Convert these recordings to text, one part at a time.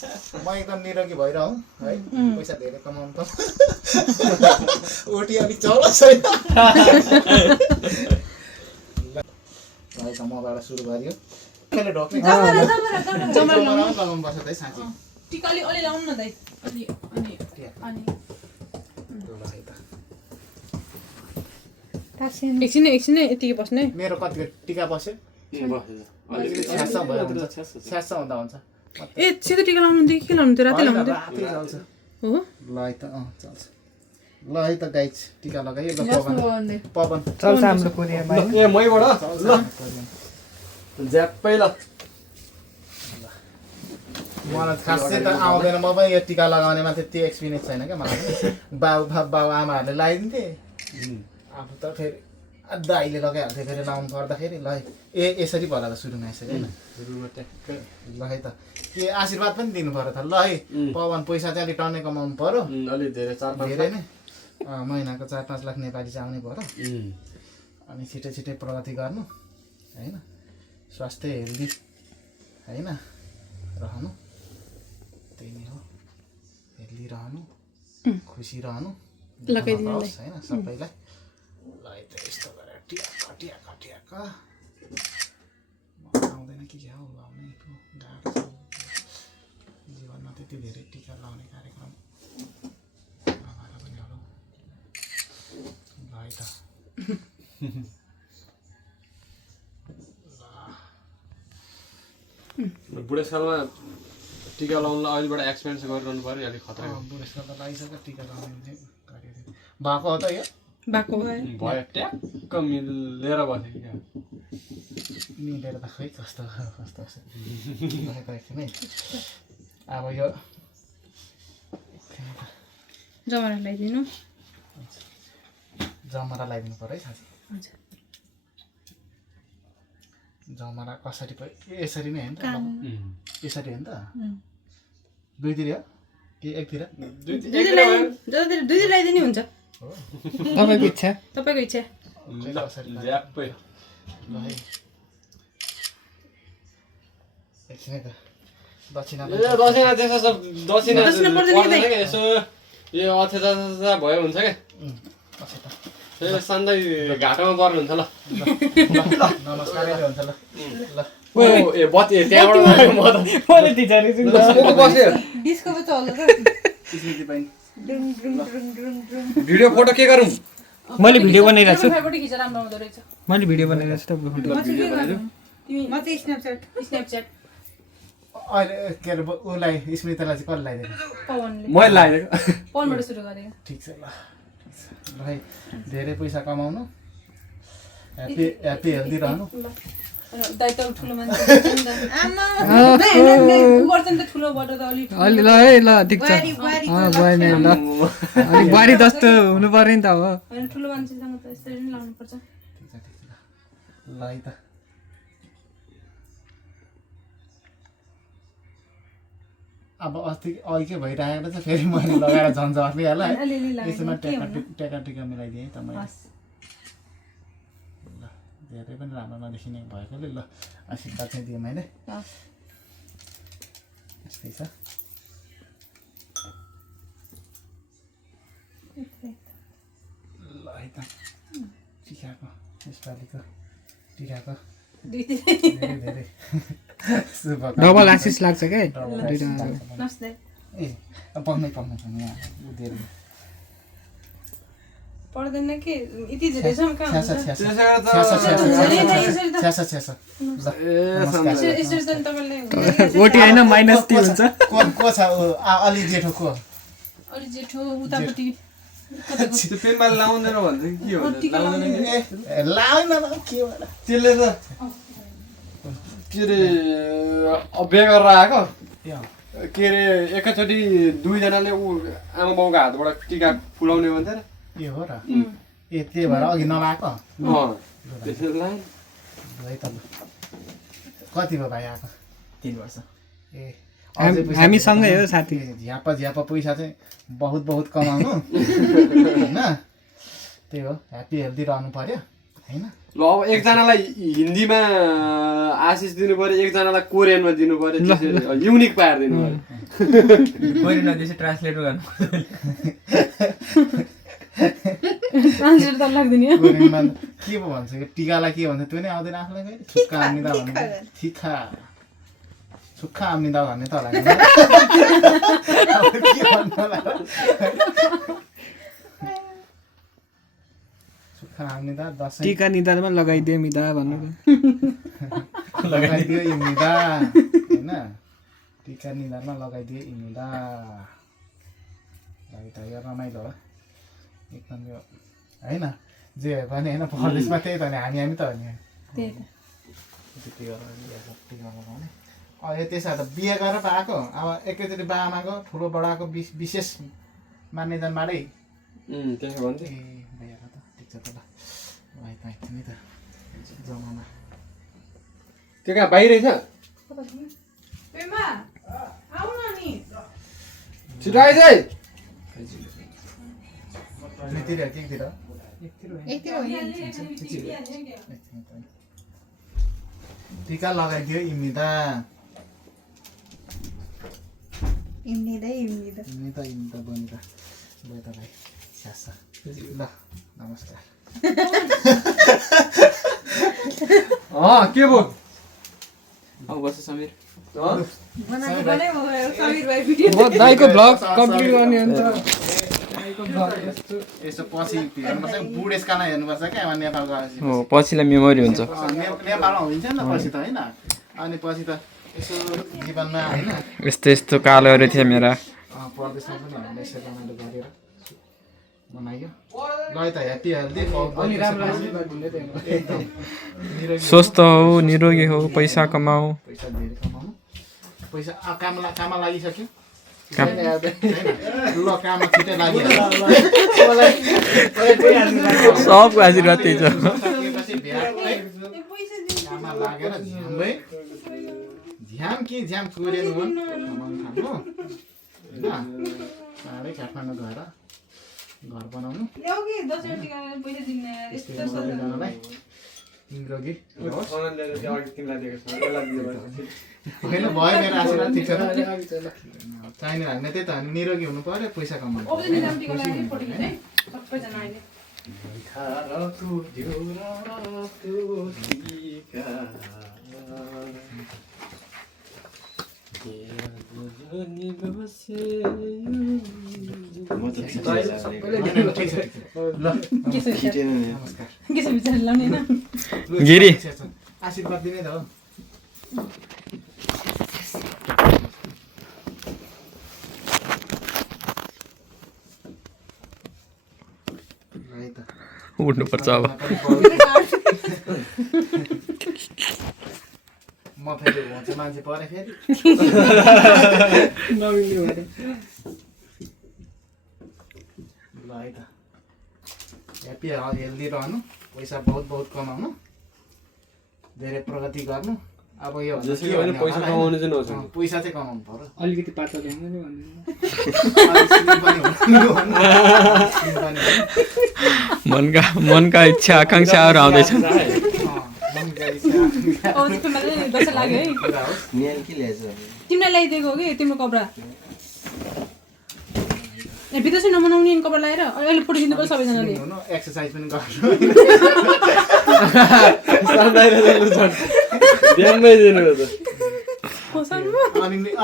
म एकदम निरोगी भइरहँ है पैसा धेरै कमाउनु त ओटी अलिक चौला छैन है त मबाट सुरु गरियो कहिले ढोक्ने लगाउनु पर्छ त साँच्ची टिका अलि लाउनु न दाइ अनि एकछिन यतिकै बस्ने मेरो कति टिका बस्यो स्यास हुँदा हुन्छ ए सिधै टिका लाउनु थियो के लाउनु थियो रातै लाउनु थियो रातै चल्छ हो ल है त चल्छ ल है त गाइज टिका लगाइयो ल पवन चल्छ हाम्रो कोरियामा ए मैबाट ल ज्यापै ल मलाई खासै त आउँदैन म पनि यो टिका लगाउनेमा त्यति एक्सपिरियन्स छैन क्या मलाई बाउ आमाहरूले लगाइदिन्थे आफू त फेरि दाइले लगाइहाल्थ्यो फेरि लाउनु पर्दाखेरि ल है यसरी भएर त सुरुमा यसरी होइन ल है त के आशीर्वाद पनि दिनु पर्यो त ल है पवन पैसा चाहिँ अलिक टन्नै कमाउनु पर्यो अलि धेरै धेरै नै महिनाको 4-5 लाख नेपाली चाहिँ आउने पर्यो अनि छिटै छिटै प्रगति गर्नु होइन स्वास्थ्य हेल्दी होइन रहनु त्यही नै हो हेल्दी रहनु खुसी रहनु होइन सबैलाई ल त यस्तो गरेर टियाका आउँदैन कि क्या हो लाउने गाह्रो छ जीवनमा त्यति धेरै टिका लाउने कार्यक्रम नभएर पनि होला ल है त बुढेसकालमा टिका लाउनुलाई अहिलेबाट एक्सपेरियन्स गरिरहनु पर्यो अलिक खतरा बुढेसकाल त लगाइसक्यो टिका लाउने कार्य भएको हो त यो भएको भयो ट्याक्क मिलेर बस्यो क्या मिलेर त खै कस्तो एकछिन है अब यो जमरा लगाइदिनु जमरा लगाइदिनु पर्यो है साँच्ची जमरा कसरी यसरी नै हो नि त यसरी हो नि त दुईतिर हो कि एकतिर दुईतिर लगाइदिनु हुन्छ तपाईँको इच्छा ज्यापै ल है एकछिन है त दक्षिणा ए दक्षिणा त्यसो सब दक्षिणा पर्दैन क्या यसो यो अथेता भयो हुन्छ क्या ए सन्दै घाटोमा पर्नु हुन्छ ल नमस्कारै हुन्छ ल ल ए बत्ती त्यहाँबाट मैले तिजारी छु बस्यो डिस्को पो चल्छ त स्मृति बहिनी भिडियो फोटो के गरौँ मैले भिडियो बनाइरहेको छु फोटो खिच्दा राम्रो आउँदो रहेछ मैले भिडियो बनाइरहेको छु तपाईँको भिडियो म चाहिँ स्न्यापच्याट अहिले के अरे उसलाई स्मृतिलाई चाहिँ कसले लगाइदिएको पवनले मैले लगाइदिएको पवनबाट सुरु गरेको ठिक छ ल भाइ धेरै पैसा कमाउनु ह्याप्पी हेल्दी रहनु दाइ त ठुलो मान्छे ठुलोबाट त अलि ल है ल ठिक छ भयो नि ल अलिक बारी जस्तो हुनु पर्यो नि त हो होइन ठुलो मान्छेसँग त यसरी नै लाउनुपर्छ ल है त अब अस्ति अघि भइरहेको छ फेरि मैले लगाएर झन्झ अर्लिहाल्छ है यसमा टेका मिलाइदिएँ त मैले ल धेरै पनि राम्रो नदेखिने भएकोले ल आशीर्वाद चाहिँ दिएँ मैले यस्तै छ ल है त टिकाको यसपालिको टिकाको धेरै धेरै डबल आशिष लाग्छ क्या ए पढ्नै यहाँ धेरै पर्दैन के यति धेरैसम्म कहाँ हुन्छ यसरी त तपाईँले ओटी होइन माइनस टी हुन्छ को छ अलि जेठो को अलि जेठो उतापट्टि त्यो पेनबाट लाउँदैन भन्छ के हो लाउन के होला त्यसले त के अरे बिहे गरेर आएको के अरे एकैचोटि दुईजनाले ऊ आमा बाउको हातबाट टिका फुलाउने भन्थ्यो र ए हो र ए त्यही भएर अघि नलाएको त्यसलाई है त कति भयो भाइ आएको 3 वर्ष ए हामीसँगै हो साथी झ्यापा पैसा चाहिँ बहुत कमाउनु होइन त्यही हो ह्याप्पी हेल्दी रहनु पर्यो होइन ल अब एकजनालाई हिन्दीमा आशिष दिनु पर्यो एकजनालाई कोरियनमा दिनु पर्यो त्यसरी युनिक पाएर दिनु पर्यो कोरियन नदिएपछि ट्रान्सलेट गर्नु ट्रान्सलेट त लाग्दैन कोरियनमा के पो भन्छ कि टिकालाई के भन्छ त्यो नै आउँदैन आफूलाई फेरि छुक्का आम्निदा भन्ने थिखा सुक्खा आम्निदा भन्ने त होला नि। अब के भन्नु होला सुक्खा आम्निदा दसैँ टिका निधारमा लगाइदिए मिदा भन्नु लगाइदियो इमिदा होइन टिका निधारमा लगाइदियो इमिदा यो रमाइलो हो एकदम यो होइन जे भए पनि होइन परदेशमा त्यही त हो नि हामी त हो नि त्यही त टिका लगाउने यो त्यसो त बिहे गरेर पो आएको अब एकैचोटि बा आमाको ठुलो बडाको विशेष मान्यजनबाटै त्यसो भन्थे ए भइहाल्यो त ठिक छ त ल भाइ पाइन्छ नि त जमाना त्यो कहाँ बाहिरै छ पेमा आउ न नि छिटो आइज है तिर एकतिर टिका लगाइदियो इमिदा इमिदा बनिदा भयो त भाइ स्यासा ल नमस्कार के भयो अब बस समीर समीर भाइ भिडियो दाइको भ्लग कम्प्लिट गर्ने हुन्छ यसो पछि हेर्नुपर्छ बुढेसकालमा हेर्नुपर्छ क्या अब नेपाल गएपछि हो पछिलाई मेमोरी हुन्छ नेपालमा हुन्छ नि त पछि त होइन अनि पछि त यसो जीवनमा होइन यस्तो यस्तो कालोहरू थियो मेरा परदेशमा पनि हामीले यसो रमाइलो गरेर बनाइयो ल त ह्याप्पी हेल्दी एकदम स्वस्थ हो निरोगी हो पैसा कमाऊ पैसा धेरै कमाउनु पैसा काममा लागिसक्यो काम। छैन? ल काममा छिटै लागिहाल्यो सबको आशीर्वाद त्यही छ सकिएपछि भ्याट्टै काममा लागेर झ्याम्बै झ्याम कोरियन हो कमाउनु थाल्नु होइन चाँडै काठमाडौँ गएर घर बनाउनु ल्याउ कि दसैँ टिका पैसा दिन्न यार यस्तो सबैजनालाई निरोगी रहोस्। होइन भयो मेरो आशीर्वाद ठिक छ त चाहिने होइन त्यही त हामी निरोगी हुनु पर्यो पैसा कमाउनु अब चाहिँ निजाम टिका लागि पठाइदिनु है सबैजना अहिले के छ बिचारा लाउने होइन गिरी आशीर्वाद दिने त हो उठ्नुपर्छ अब म फेरि हुन्छ मान्छे परे फेरि ल है त ह्याप्पी हेल्दी रहनु पैसा बहुत कमाउनु धेरै प्रगति गर्नु अब यो जसरी पनि पैसा कमाउनु चाहिँ नहोस् पैसा चाहिँ कमाउनु पर्यो अलिकति पातला ल्याउनु नि भन्नु मनका इच्छा आकाङ्क्षाहरू आउँदैछन् अब चाहिँ पेमाले दसैँ लाग्यो है तिमीलाई ल्याइदिएको हो कि तिम्रो कपडा ए भित्र चाहिँ नमनाउने कपडा लगाएर अहिले पठाइदिनु पर्छ सबैजनाले एक्सर्साइज पनि गर्नु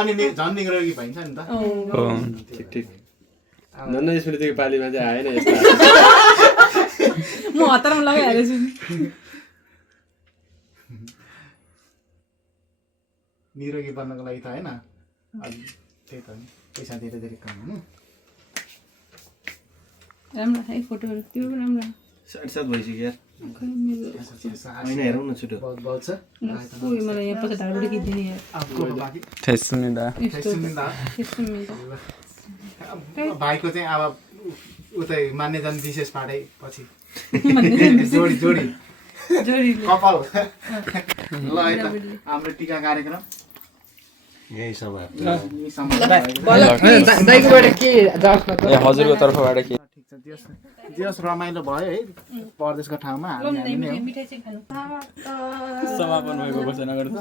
अनि झन् निग्रोगी भइन्छ नि त ठिक नन्द स्मृतिको पालीमा चाहिँ आएन यस्तो म हतारमा लगाइहालेको छु निरोगी बन्नको लागि त होइन त्यही त पैसा धेरै कमाउनु राम्रो है फोटोहरू त्यो पनि राम्रो साथ भइसक्यो यार खै मेरो होइन हेरौँ न छिटो बहुत छ कोही मलाई यहाँ पछि ढाडबाट खिचिदिने यार अब बाँकी सुनिदा यस्तो सुनिँदा यस्तो मिल्छ भाइको चाहिँ अब उतै मान्यजन विशेष पाडै पछि भन्ने जोडी जोडीले कपाल ल है त हाम्रो टिका कार्यक्रम यही समय यहीँ समाप्त भएको छ। ए हजुरको तर्फबाट के ठिक छ दियोस् रमाइलो भयो है परदेशको ठाउँमा हामी नै हो मिठाई चाहिँ खानु समापन भएको घोषणा गर्छ